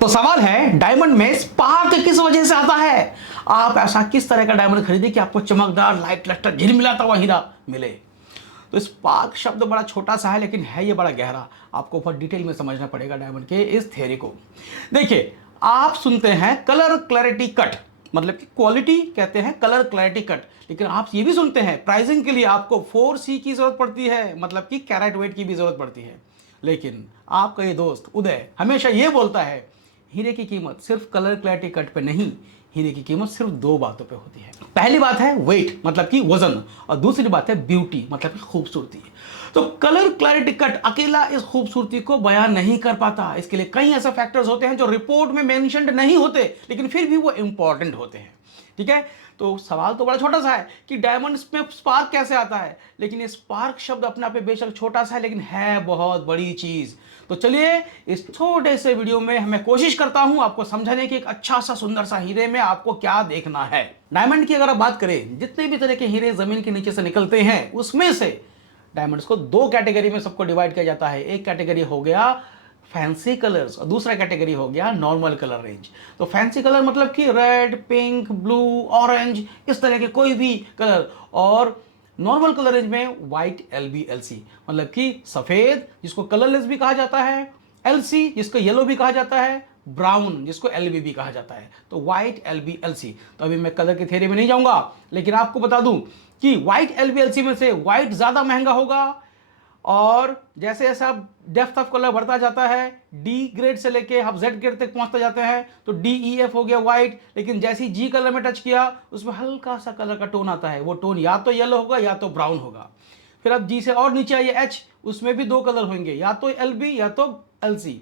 तो सवाल है, डायमंड में स्पार्क किस वजह से आता है? आप ऐसा किस तरह का डायमंड खरीदे कि आपको चमकदार लाइट लस्टर झिलमिलाता हुआ हीरा मिले? तो स्पार्क शब्द बड़ा छोटा सा है, लेकिन है ये बड़ा गहरा। आपको बहुत डिटेल में समझना पड़ेगा डायमंड के इस थ्योरी को। देखिए, आप सुनते हैं कलर क्लैरिटी कट, मतलब कि क्वालिटी कहते हैं कलर क्लैरिटी कट, लेकिन आप ये भी सुनते हैं प्राइसिंग के लिए आपको 4C की जरूरत पड़ती है, मतलब कि कैरेट वेट की भी जरूरत पड़ती है। लेकिन आपका ये दोस्त उदय हमेशा ये बोलता है, हीरे की कीमत सिर्फ कलर क्लैरिटी कट पे नहीं, हीरे की कीमत सिर्फ दो बातों पे होती है। पहली बात है वेट, मतलब कि वजन, और दूसरी बात है ब्यूटी, मतलब कि खूबसूरती। तो कलर क्लैरिटी कट अकेला इस खूबसूरती को बयान नहीं कर पाता। इसके लिए कई ऐसे फैक्टर्स होते हैं जो रिपोर्ट में मेंशन्ड नहीं होते, लेकिन फिर भी वो इंपॉर्टेंट होते हैं। ठीक है, तो सवाल तो बड़ा छोटा सा है कि डायमंड्स में स्पार्क कैसे आता है, लेकिन ये स्पार्क शब्द अपने आप में बेशक छोटा सा है, लेकिन है बहुत बड़ी चीज। तो चलिए, इस छोटे से वीडियो में मैं कोशिश करता हूं आपको समझाने की एक अच्छा सा सुंदर सा हीरे में आपको क्या देखना है। डायमंड की अगर आप बात करें, जितने भी तरह के हीरे जमीन के नीचे से निकलते हैं, उसमें से डायमंड्स को दो कैटेगरी में सबको डिवाइड किया जाता है। एक कैटेगरी हो गया फैंसी कलर्स और दूसरा कैटेगरी हो गया नॉर्मल कलर रेंज। तो फैंसी कलर मतलब कि रेड, पिंक, ब्लू, ऑरेंज, इस तरह के कोई भी कलर, और नॉर्मल कलर रेंज में व्हाइट, LB, LC, मतलब कि सफेद जिसको कलरलेस भी कहा जाता है, LC जिसको येलो भी कहा जाता है, ब्राउन जिसको LB भी कहा जाता है। तो व्हाइट, LB, LC। तो अभी मैं कलर की थ्योरी में नहीं जाऊंगा, लेकिन आपको बता दूं कि व्हाइट, LB, LC में से व्हाइट ज्यादा महंगा होगा, और जैसे जैसे आप डेप्थ ऑफ कलर बढ़ता जाता है, डी ग्रेड से लेके आप जेड ग्रेड तक पहुंचते जाते हैं, तो DEF हो गया व्हाइट, लेकिन जैसे ही जी कलर में टच किया उसमें हल्का सा कलर का टोन आता है। वो टोन या तो येलो होगा या तो ब्राउन होगा। फिर आप जी से और नीचे आइए H, उसमें भी दो कलर होंगे, या तो LB या तो LC।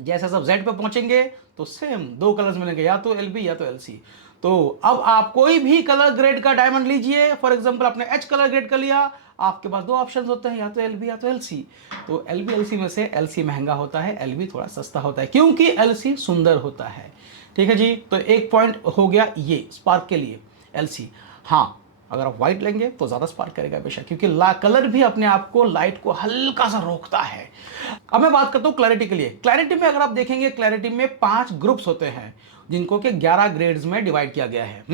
जैसे सब जेड पे पहुंचेंगे तो सेम दो कलर्स मिलेंगे, या तो LB या तो LC। तो अब आप कोई भी कलर ग्रेड का डायमंड लीजिए, फॉर एग्जांपल आपने H कलर ग्रेड का लिया, आपके पास दो ऑप्शंस होते हैं, या तो LB या तो LC। तो LB LC में से LC महंगा होता है, LB थोड़ा सस्ता होता है, क्योंकि LC सुंदर होता है। ठीक है जी, तो एक पॉइंट हो गया ये स्पार्क के लिए LC। हाँ, अगर आप व्हाइट लेंगे तो ज़्यादा स्पार्क करेगा बेशक, क्योंकि कलर भी अपने आप को लाइट को हल्का सा रोकता है। अब मैं बात करता हूँ क्लैरिटी के लिए। क्लैरिटी में अगर आप देखेंगे, क्लैरिटी में 5 ग्रुप्स होते हैं, जिनको के 11 ग्रेड्स में डिवाइड किया गया है।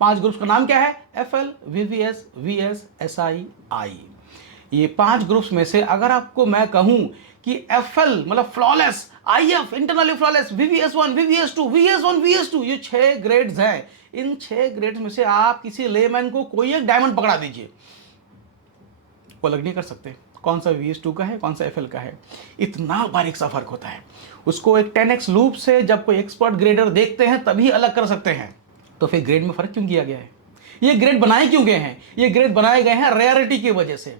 5 ग्रुप्स का नाम क्या है? FL, VVS, VS, SI, I। ये 5 ग्रुप्स में से अगर आपको मैं कहूं कि FL मतलब flawless, IF internally flawless, VVS1, VVS2, VS1, VS2, ये 6 ग्रेड्स हैं। इन 6 ग्रेड्स में से आप किसी लेमैन को कोई एक डायमंड पकड़ा दीजिए, वो अलग नहीं कर सकते कौन सा VS2 का है, कौन सा FL का है। इतना बारीक सा फर्क होता है। उसको एक 10x लूप से जब कोई एक्सपर्ट ग्रेडर देखते हैं तभी अलग कर सकते हैं। तो फिर ग्रेड में फर्क क्यों किया गया है? ये ग्रेड बनाए क्यों गए हैं? ये ग्रेड बनाए गए हैं रेयरिटी की वजह से।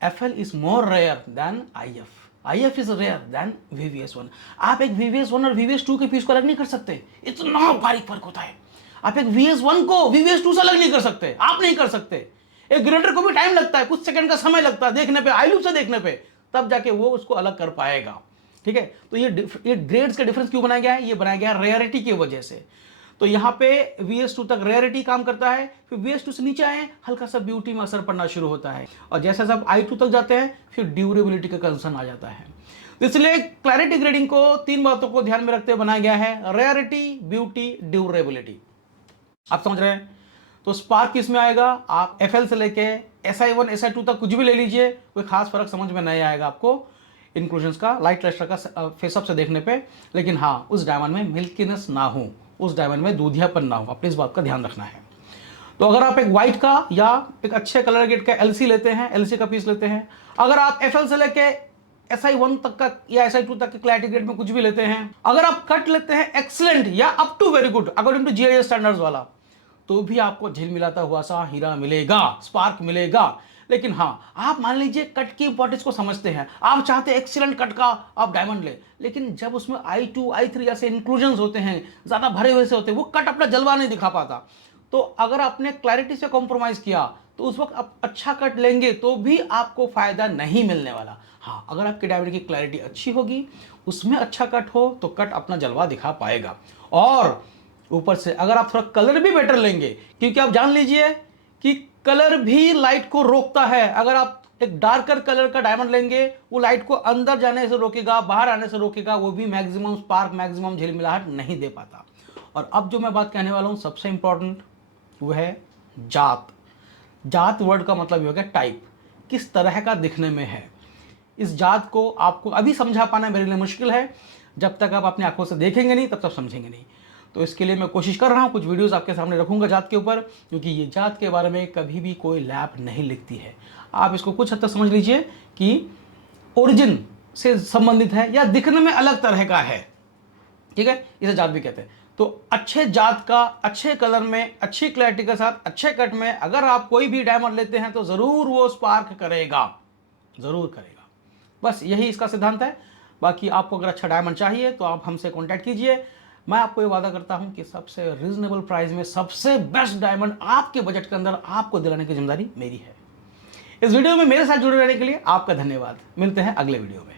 FL is more rare than IF is rare than VVS1। आप एक VVS1 और VVS2 के पीस को अलग नहीं कर सकते, इतना बारीक फर्क होता है। आप एक VS1 को VVS2 से अलग नहीं कर सकते, आप नहीं कर सकते। एक ग्रेडर को भी टाइम लगता है, कुछ सेकंड का समय लगता है देखने पे, आई लूप से देखने पे, तब जाके वो उसको अलग कर पाएगा। ठीक है, तो ये ग्रेड्स का डिफरेंस क्यों बनाया गया है? ये बनाया गया रेयरिटी की वजह से। तो यहाँ पे VS2 तक रेयरिटी काम करता है, फिर VS2 से नीचे आए हल्का सा ब्यूटी में असर पड़ना शुरू होता है, और जैसे जब I2 तक जाते हैं फिर ड्यूरेबिलिटी का कंसर्न आ जाता है। तो इसलिए क्लैरिटी ग्रेडिंग को 3 बातों को ध्यान में रखते हुए बनाया गया है: रेयरिटी, ब्यूटी, ड्यूरेबिलिटी। आप समझ रहे हैं? तो स्पार्क किस में आएगा? आप FL से लेके SI1, SI2 तक कुछ भी ले लीजिए, कोई खास फर्क समझ में नहीं आएगा आपको इंक्लूजन्स का, लाइट लस्टर का फेसअप से देखने पे। लेकिन हाँ, उस डायमंड में मिल्कीनेस ना हो, उस डायमंड में दूधियापन ना हो, अपने इस बात का ध्यान रखना है। तो अगर आप एक व्हाइट का या एक अच्छे कलर गेट का LC लेते हैं, LC का पीस लेते हैं, अगर आप FL से लेके SI1 तक का या SI2 तक के क्लैरिटी ग्रेड में कुछ भी लेते हैं, अगर आप कट लेते हैं एक्सीलेंट या up to very good according to GIS standards वाला, तो भी आपको झिलमिलाता हुआ सा हीरा मिलेगा, स्पार्क मिलेगा। लेकिन हाँ, आप मान लीजिए कट की इंपॉर्टेंस को समझते हैं, आप चाहते हैं एक्सीलेंट कट का आप डायमंड ले, लेकिन जब उसमें I2, I3 जैसे इंक्लूजन्स होते हैं, ज़्यादा भरे हुए से होते हैं, वो कट अपना जलवा नहीं दिखा पाता। तो अगर आपने क्लैरिटी से कॉम्प्रोमाइज किया तो उस वक्त आप अच्छा कट लेंगे तो भी आपको फायदा नहीं मिलने वाला। हाँ, अगर आपके डायमंड की क्लैरिटी अच्छी होगी, उसमें अच्छा कट हो, तो कट अपना जलवा दिखा पाएगा। और ऊपर से अगर आप थोड़ा कलर भी बेटर लेंगे, क्योंकि आप जान लीजिए कि कलर भी लाइट को रोकता है। अगर आप एक डार्कर कलर का डायमंड लेंगे, वो लाइट को अंदर जाने से रोकेगा, बाहर आने से रोकेगा, वो भी मैक्सिमम स्पार्क, मैक्सिमम झिलमिलाहट नहीं दे पाता। और अब जो मैं बात कहने वाला हूँ सबसे इंपॉर्टेंट, वो है जात। जात वर्ड का मतलब ये हो गया टाइप, किस तरह का दिखने में है। इस जात को आपको अभी समझा पाना मेरे लिए मुश्किल है, जब तक आप अपनी आंखों से देखेंगे नहीं तब तक समझेंगे नहीं। तो इसके लिए मैं कोशिश कर रहा हूँ, कुछ वीडियोस आपके सामने रखूंगा जात के ऊपर, क्योंकि ये जात के बारे में कभी भी कोई लैब नहीं लिखती है। आप इसको कुछ हद तक समझ लीजिए कि ओरिजिन से संबंधित है या दिखने में अलग तरह का है, ठीक है, इसे जात भी कहते हैं। तो अच्छे जात का, अच्छे कलर में, अच्छी क्लैरिटी के साथ, अच्छे कट में अगर आप कोई भी डायमंड लेते हैं तो ज़रूर वो स्पार्क करेगा, ज़रूर करेगा। बस यही इसका सिद्धांत है। बाकी आपको अगर अच्छा डायमंड चाहिए तो आप हमसे कॉन्टैक्ट कीजिए। मैं आपको ये वादा करता हूं कि सबसे रीजनेबल प्राइस में सबसे बेस्ट डायमंड आपके बजट के अंदर आपको दिलाने की जिम्मेदारी मेरी है। इस वीडियो में मेरे साथ जुड़े रहने के लिए आपका धन्यवाद। मिलते हैं अगले वीडियो में।